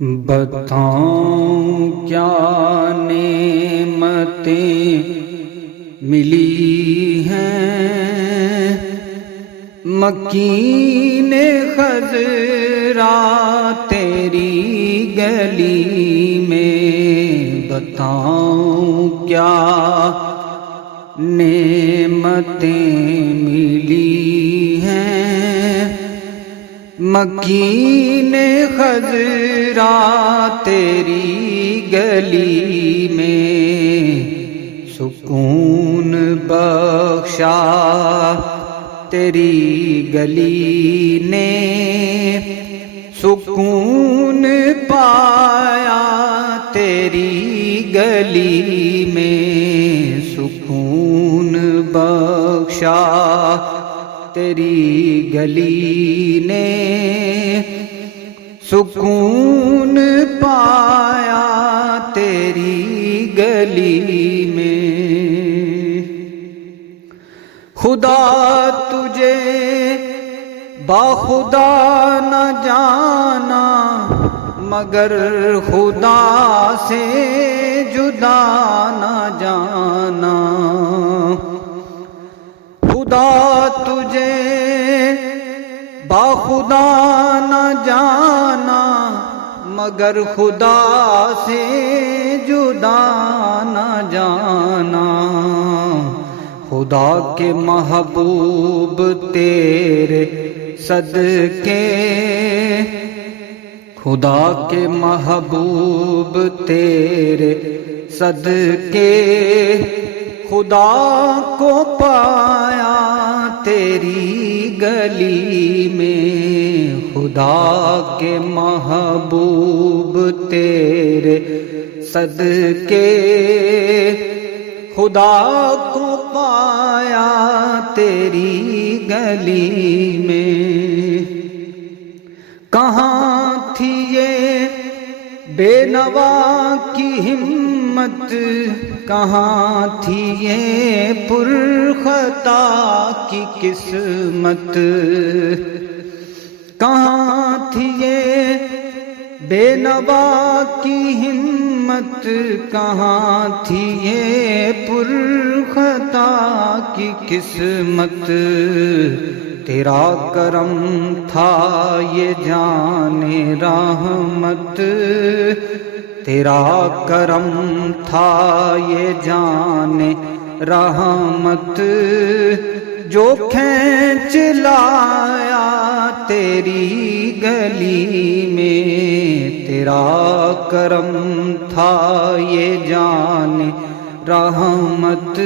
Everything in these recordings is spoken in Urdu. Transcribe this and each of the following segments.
بتاؤں کیا نعمتیں ملی ہیں مکین خضرا تیری گلی میں۔ بتاؤں کیا نعمتیں ملی ہیں مکین خضرا تیری گلی میں۔ سکون بخشا تیری گلی نے، سکون پایا تیری گلی میں۔ سکون بخشا تیری گلی نے، سکون پایا تیری گلی میں۔ خدا تجھے باخدا نہ جانا، مگر خدا سے جدا نہ جانا۔ خدا تجھے باخدا نہ جانا، مگر خدا سے جدا نہ جانا۔ خدا کے محبوب تیرے صدقے، خدا کے محبوب تیرے صدقے، خدا کو پایا تیری گلی میں۔ خدا کے محبوب تیرے صدقے، خدا کو پایا تیری گلی میں۔ کہاں تھی یہ بے نوا کی ہمت، کہاں تھی یہ پرخطا کی قسمت، کہاں تھی یہ بے نوا کی ہمت، کہاں تھی یہ پرخطا کی قسمت۔ تیرا کرم تھا یہ جانے رحمت، تیرا کرم تھا یہ جانے رحمت، جو کھینچ لایا تیری گلی میں۔ تیرا کرم تھا یہ جانے رحمت،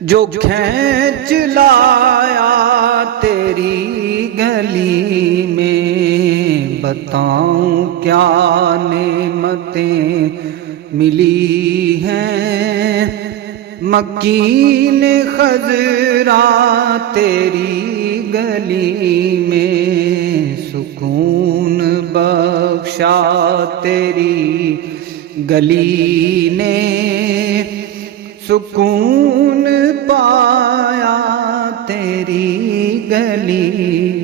جو کھینچ لایا تیری گلی میں۔ بتاؤں کیا نعمتیں ملی ہیں مکین خضرا تیری گلی میں۔ سکون بخشا تیری گلی نے، سکون پایا تیری گلی